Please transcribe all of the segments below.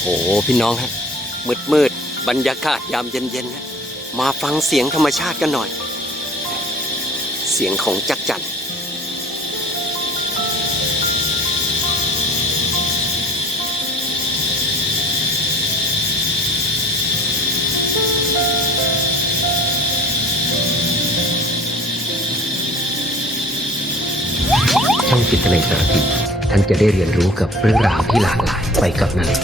โหพี่น้องฮะมืดมืดบรรยากาศยามเย็นๆฮะมาฟังเสียงธรรมชาติกันหน่อย เสียงของจักจันช่องจิตในสารพีท่านจะได้เรียนรู้กับเรื่องราวที่หลากหลายไปกับนาเล็ก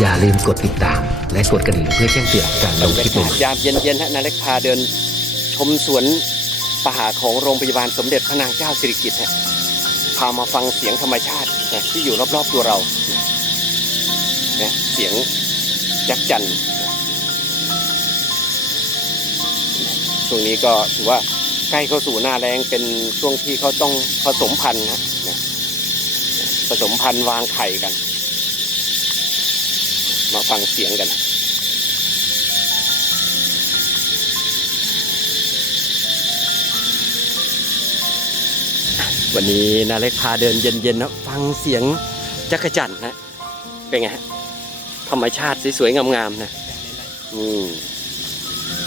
อย่าลืมกดติดตาม และกดกระดิ่งเพื่อแจ้งเตือนการลงคลิปใหม่ยามเย็นๆฮะนาเล็กพาเดิน ชมสวนป่าของโรงพยาบาลสมเด็จพระนางเจ้าสิริกิติ์ฮะพามาฟังเสียงธรรมชาตินะที่อยู่รอบๆตัวเรานะเสียงจักจันทร์ช่วงนี้ก็ถือว่าใกล้เข้าสู่หน้าแรงเป็นช่วงที่เขาต้องผสมพันธุ์นะผสมพันธุ์วางไข่กัน มาฟังเสียงกันวันนี้นาเล็กพาเดินเย็นๆนะฟังเสียงจักรจันนะ เป็นไงฮะธรรมชาติสวยๆงามๆนะอื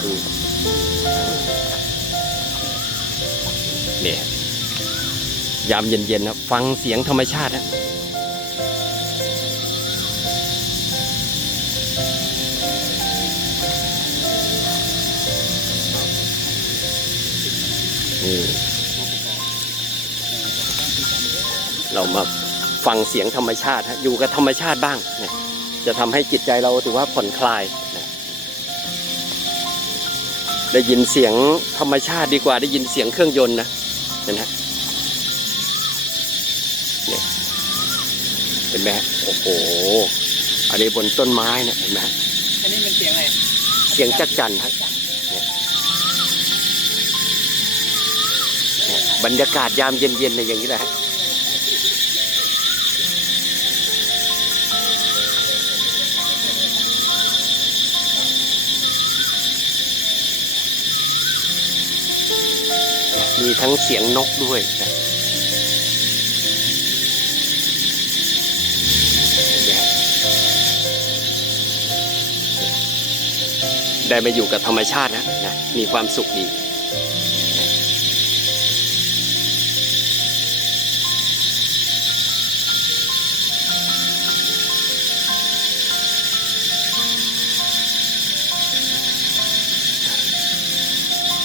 อืมเนี่ยยามเย็นๆนะฟังเสียงธรรมชาตินะ เรามาฟังเสียงธรรมชาติฮะอยู่กับธรรมชาติบ้างนะจะทำให้จิตใจเราถือว่าผ่อนคลายนะได้ยินเสียงธรรมชาติดีกว่าได้ยินเสียงเครื่องยนต์นะเห็นไหมฮะเนี่ยเห็นไหมฮะโอ้โหอันนี้บนต้นไม้เนี่ยเห็นไหมฮะอันนี้มันเสียงอะไรเสียงจักรจันทร์ฮ บรรยากาศยามเย็นๆในอย่างนี้แหละมีทั้งเสียงนกด้วยนะไหมฮะได้มาอยู่กับธรรมชาตินะนะมีความสุขดี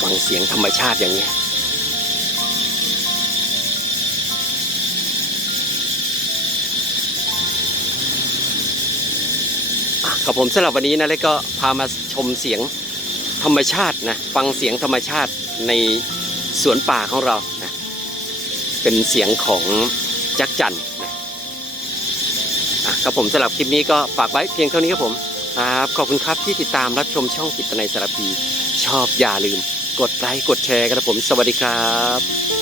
ฟังเสียงธรรมชาติอย่างนี้กับผมสำหรับวันนี้นะแล้วก็พามาชมเสียงธรรมชาตินะฟังเสียงธรรมชาติในสวนป่าของเรานะเป็นเสียงของจักจันนะอะกับผมสำหรับคลิปนี้ก็ฝากไว้เพียงเท่านี้ครับผมครับขอบคุณครับที่ติดตามรับชมช่องกิตในสารพี ชอบอย่าลืม กดไลค์กดแชร์กันนะผมสวัสดีครับ